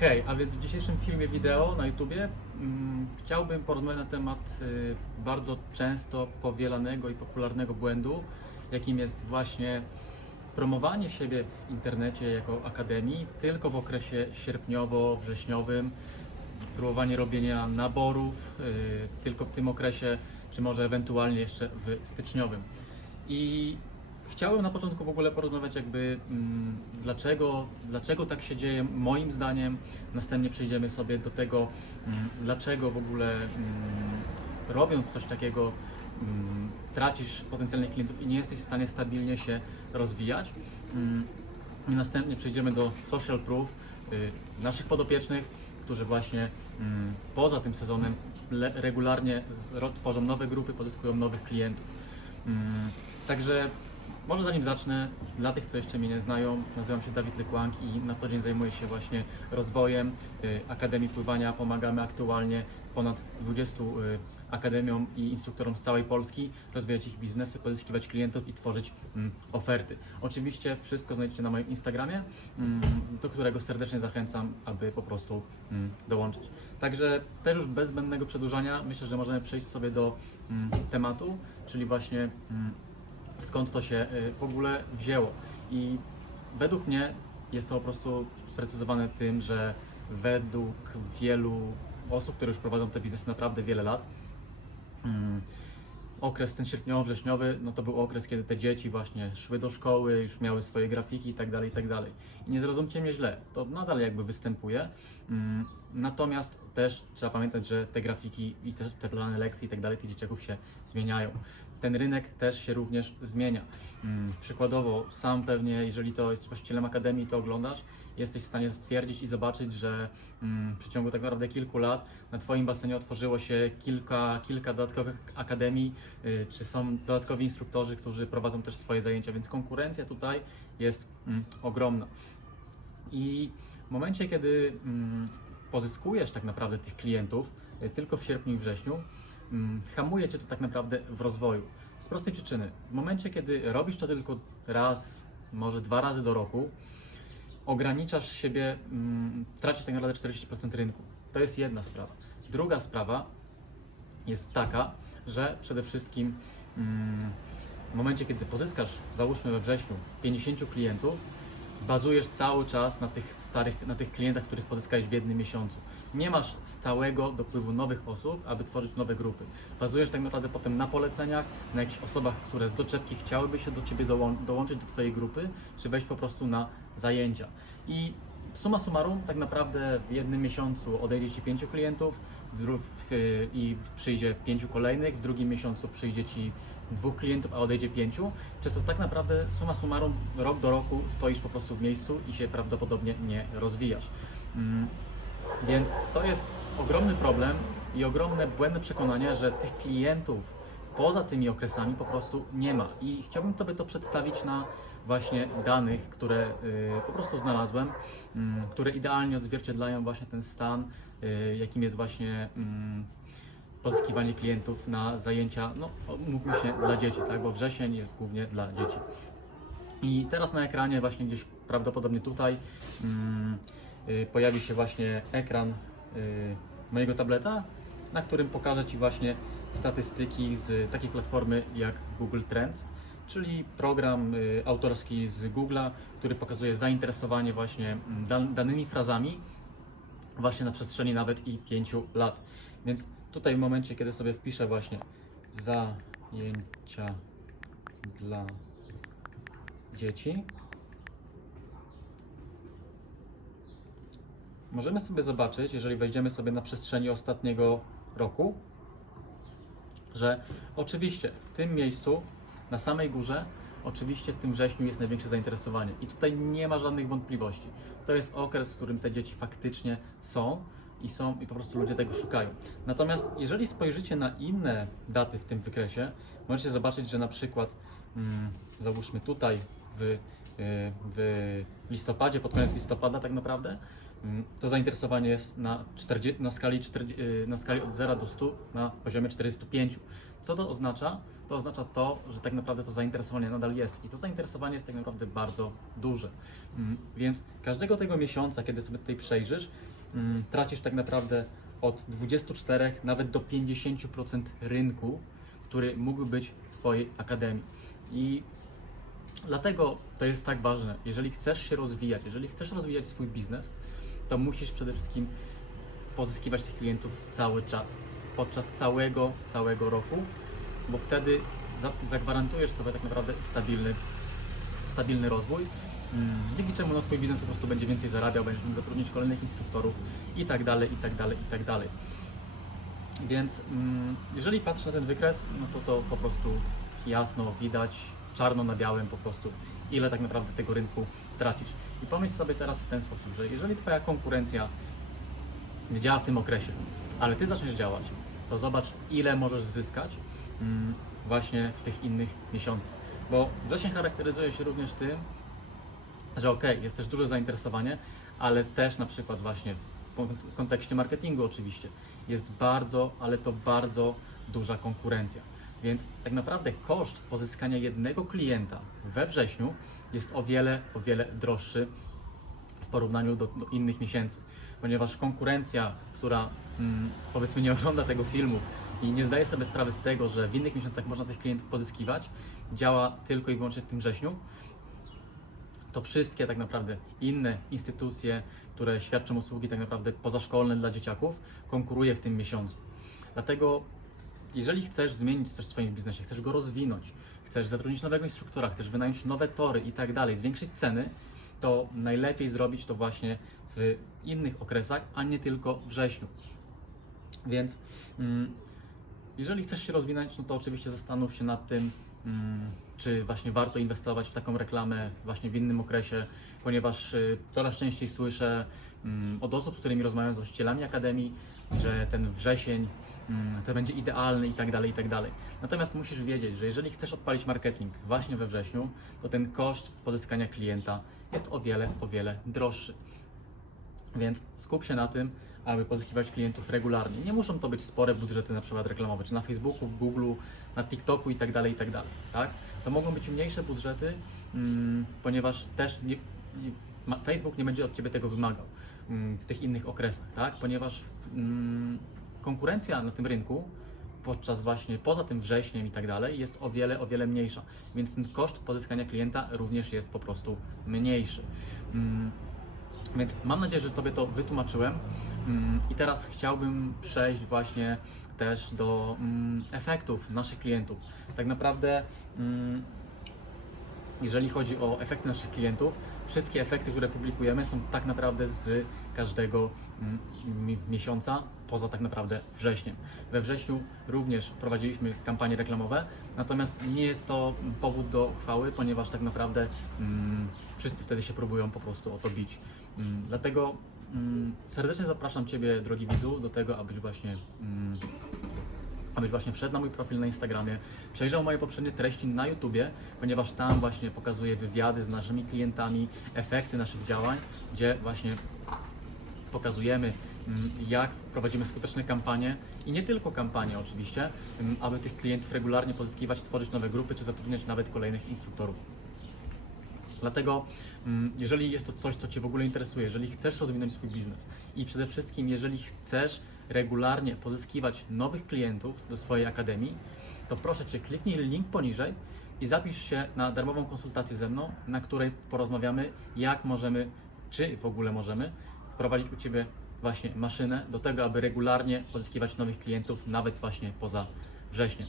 Hej, a więc w dzisiejszym filmie wideo na YouTubie mm, chciałbym porozmawiać na temat y, bardzo często powielanego i popularnego błędu, jakim jest właśnie promowanie siebie w internecie jako akademii tylko w okresie sierpniowo-wrześniowym, próbowanie robienia naborów y, tylko w tym okresie, czy może ewentualnie jeszcze w styczniowym. I chciałem na początku w ogóle porozmawiać jakby mm, dlaczego, dlaczego tak się dzieje moim zdaniem. Następnie przejdziemy sobie do tego, mm, dlaczego w ogóle mm, robiąc coś takiego tracisz potencjalnych klientów i nie jesteś w stanie stabilnie się rozwijać. I następnie przejdziemy do social proof y, naszych podopiecznych, którzy właśnie poza tym sezonem regularnie tworzą nowe grupy, pozyskują nowych klientów. Także może zanim zacznę, dla tych, co jeszcze mnie nie znają, nazywam się Dawid Lykłank i na co dzień zajmuję się właśnie rozwojem y, Akademii Pływania. Pomagamy aktualnie ponad 20 y, akademiom i instruktorom z całej Polski rozwijać ich biznesy, pozyskiwać klientów i tworzyć mm, oferty. Oczywiście wszystko znajdziecie na moim Instagramie, mm, do którego serdecznie zachęcam, aby po prostu mm, dołączyć. Także też już bez zbędnego przedłużania myślę, że możemy przejść sobie do tematu, czyli właśnie skąd to się y, w ogóle wzięło. I według mnie jest to po prostu sprecyzowane tym, że według wielu osób, które już prowadzą te biznesy naprawdę wiele lat, mm, okres ten sierpniowo-wrześniowy, no to był okres, kiedy te dzieci właśnie szły do szkoły, już miały swoje grafiki i tak dalej, i tak dalej. I nie zrozumcie mnie źle, to nadal jakby występuje, mm, natomiast też trzeba pamiętać, że te grafiki i te, te plany lekcji i tak dalej tych dzieciaków się zmieniają. Ten rynek też się również zmienia. Mm, Przykładowo, sam pewnie, jeżeli to jesteś właścicielem akademii, to oglądasz, jesteś w stanie stwierdzić i zobaczyć, że mm, w przeciągu tak naprawdę kilku lat na Twoim basenie otworzyło się kilka, kilka dodatkowych akademii, y, czy są dodatkowi instruktorzy, którzy prowadzą też swoje zajęcia, więc konkurencja tutaj jest mm, ogromna. I w momencie, kiedy pozyskujesz tak naprawdę tych klientów tylko w sierpniu i wrześniu, mm, hamuje cię to tak naprawdę w rozwoju. Z prostej przyczyny. W momencie, kiedy robisz to tylko raz, może dwa razy do roku, ograniczasz siebie, mm, tracisz tak naprawdę 40% rynku. To jest jedna sprawa. Druga sprawa jest taka, że przede wszystkim mm, w momencie, kiedy pozyskasz, załóżmy we wrześniu, 50 klientów, bazujesz cały czas na tych starych, na tych klientach, których pozyskałeś w jednym miesiącu. Nie masz stałego dopływu nowych osób, aby tworzyć nowe grupy. Bazujesz tak naprawdę potem na poleceniach, na jakichś osobach, które z doczepki chciałyby się do Ciebie dołą- dołączyć do Twojej grupy, czy wejść po prostu na zajęcia. I summa summarum, tak naprawdę w jednym miesiącu odejdzie Ci pięciu klientów w- i przyjdzie pięciu kolejnych, w drugim miesiącu przyjdzie Ci dwóch klientów, a odejdzie pięciu, przez to tak naprawdę summa summarum rok do roku stoisz po prostu w miejscu i się prawdopodobnie nie rozwijasz. Mm, Więc to jest ogromny problem i ogromne błędne przekonanie, że tych klientów poza tymi okresami po prostu nie ma. I chciałbym Tobie to przedstawić na właśnie danych, które y, po prostu znalazłem, mm, które idealnie odzwierciedlają właśnie ten stan, y, jakim jest właśnie mm, pozyskiwanie klientów na zajęcia, no mówmy się, dla dzieci, tak? bo wrzesień jest głównie dla dzieci. I teraz na ekranie, właśnie gdzieś prawdopodobnie tutaj, mm, y, pojawi się właśnie ekran mojego tableta, na którym pokażę Ci właśnie statystyki z takiej platformy jak Google Trends, czyli program y, autorski z Google'a, który pokazuje zainteresowanie właśnie mm, dan- danymi frazami właśnie na przestrzeni nawet i 5 lat. Więc tutaj w momencie, kiedy sobie wpiszę właśnie zajęcia dla dzieci, możemy sobie zobaczyć, jeżeli wejdziemy sobie na przestrzeni ostatniego roku, że oczywiście w tym miejscu, na samej górze, oczywiście w tym wrześniu jest największe zainteresowanie. I tutaj nie ma żadnych wątpliwości. To jest okres, w którym te dzieci faktycznie są i są i po prostu ludzie tego szukają. Natomiast jeżeli spojrzycie na inne daty w tym wykresie, możecie zobaczyć, że na przykład mm, załóżmy tutaj w, y, w listopadzie, pod koniec listopada tak naprawdę, mm, to zainteresowanie jest na, 40, na, skali 40, y, na skali od 0 do 100 na poziomie 45. Co to oznacza? To oznacza to, że tak naprawdę to zainteresowanie nadal jest i to zainteresowanie jest tak naprawdę bardzo duże. Mm, Więc każdego tego miesiąca, kiedy sobie tutaj przejrzysz, mm, tracisz tak naprawdę od 24 nawet do 50% rynku, który mógłby być w Twojej akademii. I dlatego to jest tak ważne. Jeżeli chcesz się rozwijać, jeżeli chcesz rozwijać swój biznes, to musisz przede wszystkim pozyskiwać tych klientów cały czas, podczas całego, całego roku, bo wtedy za- zagwarantujesz sobie tak naprawdę stabilny, stabilny rozwój, mm, dzięki czemu no, Twój biznes po prostu będzie więcej zarabiał, będziesz mógł zatrudnić kolejnych instruktorów i tak dalej, i tak dalej, i tak dalej. Więc mm, jeżeli patrzę na ten wykres, no to to po prostu jasno widać, czarno na białym po prostu, ile tak naprawdę tego rynku tracisz. I pomyśl sobie teraz w ten sposób, że jeżeli Twoja konkurencja nie działa w tym okresie, ale Ty zaczniesz działać, to zobacz, ile możesz zyskać mm, właśnie w tych innych miesiącach. Bo wrzesień charakteryzuje się również tym, że ok, jest też duże zainteresowanie, ale też na przykład właśnie w kon- kontekście marketingu oczywiście jest bardzo, ale to bardzo duża konkurencja. Więc tak naprawdę koszt pozyskania jednego klienta we wrześniu jest o wiele, o wiele droższy porównaniu do, do innych miesięcy, ponieważ konkurencja, która mm, powiedzmy nie ogląda tego filmu i nie zdaje sobie sprawy z tego, że w innych miesiącach można tych klientów pozyskiwać, działa tylko i wyłącznie w tym wrześniu, to wszystkie tak naprawdę inne instytucje, które świadczą usługi tak naprawdę pozaszkolne dla dzieciaków, konkuruje w tym miesiącu. Dlatego jeżeli chcesz zmienić coś w swoim biznesie, chcesz go rozwinąć, chcesz zatrudnić nowego instruktora, chcesz wynająć nowe tory i tak dalej, zwiększyć ceny, to najlepiej zrobić to właśnie w innych okresach, a nie tylko w wrześniu. Więc mm, jeżeli chcesz się rozwinąć, no to oczywiście zastanów się nad tym, mm, czy właśnie warto inwestować w taką reklamę właśnie w innym okresie, ponieważ y, coraz częściej słyszę mm, od osób, z którymi rozmawiam z właścicielami akademii, że ten wrzesień to będzie idealny i tak dalej, i tak dalej. Natomiast musisz wiedzieć, że jeżeli chcesz odpalić marketing właśnie we wrześniu, to ten koszt pozyskania klienta jest o wiele, o wiele droższy. Więc skup się na tym, aby pozyskiwać klientów regularnie. Nie muszą to być spore budżety na przykład reklamowe, czy na Facebooku, w Google, na TikToku i tak dalej, i tak dalej, tak? To mogą być mniejsze budżety, mm, ponieważ też nie, nie, Facebook nie będzie od Ciebie tego wymagał mm, w tych innych okresach, tak? Ponieważ mm, konkurencja na tym rynku podczas właśnie, poza tym wrześniem i tak dalej, jest o wiele, o wiele mniejsza, więc ten koszt pozyskania klienta również jest po prostu mniejszy. Mm, więc mam nadzieję, że Tobie to wytłumaczyłem. Mm, I teraz chciałbym przejść właśnie też do mm, efektów naszych klientów. Tak naprawdę, jeżeli chodzi o efekty naszych klientów, wszystkie efekty, które publikujemy, są tak naprawdę z każdego mi- miesiąca, poza tak naprawdę wrześniem. We wrześniu również prowadziliśmy kampanie reklamowe, natomiast nie jest to powód do chwały, ponieważ tak naprawdę mm, wszyscy wtedy się próbują po prostu o to bić. Mm, dlatego mm, serdecznie zapraszam Ciebie, drogi widzu, do tego, abyś właśnie mm, abyś właśnie wszedł na mój profil na Instagramie, przejrzał moje poprzednie treści na YouTubie, ponieważ tam właśnie pokazuję wywiady z naszymi klientami, efekty naszych działań, gdzie właśnie pokazujemy, jak prowadzimy skuteczne kampanie i nie tylko kampanie oczywiście, mm, aby tych klientów regularnie pozyskiwać, tworzyć nowe grupy czy zatrudniać nawet kolejnych instruktorów. Dlatego, mm, jeżeli jest to coś, co Cię w ogóle interesuje, jeżeli chcesz rozwinąć swój biznes i przede wszystkim, jeżeli chcesz regularnie pozyskiwać nowych klientów do swojej akademii, to proszę Cię, kliknij link poniżej i zapisz się na darmową konsultację ze mną, na której porozmawiamy, jak możemy, czy w ogóle możemy wprowadzić u Ciebie właśnie maszynę do tego, aby regularnie pozyskiwać nowych klientów, nawet właśnie poza wrześniem.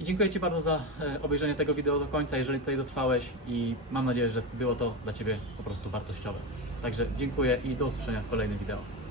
I dziękuję Ci bardzo za e, obejrzenie tego wideo do końca, jeżeli tutaj dotrwałeś i mam nadzieję, że było to dla Ciebie po prostu wartościowe. Także dziękuję i do usłyszenia w kolejnym wideo.